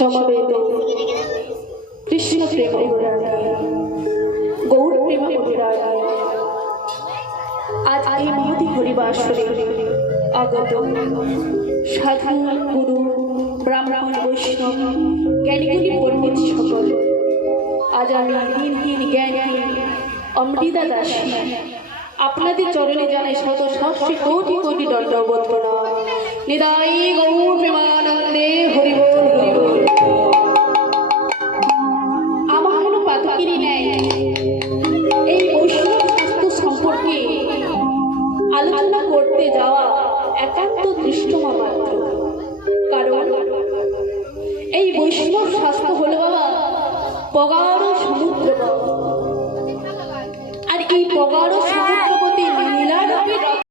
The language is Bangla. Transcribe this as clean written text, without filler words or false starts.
সমবেত কৃষ্ণ প্রেম গৌর প্রেম আজ এই মহতি হরিবাসরে আগত সাধু গুরু ব্রাহ্মণ বৈষ্ণব জ্ঞানীগুলি পণ্ডিত সকল আজ আমি দিনহীন জ্ঞানহীন অমৃতা দাসী আপনাদের চরণে জানাই শত সহস্র কোটি কোটি দণ্ডবোধ প্রণাম। নিদাই গৌর প্রেমানন্দে হরি বল হরি বল। আমার হলো পাতকিরি নেয় এই বৈষ্ণব শাস্ত্র সম্পর্কে আলোচনা করতে যাওয়া একান্ত দৃষ্টমা মাত্র, কারণ এই বৈষ্ণব শাস্ত্র হলো বাবা প্রগাঢ়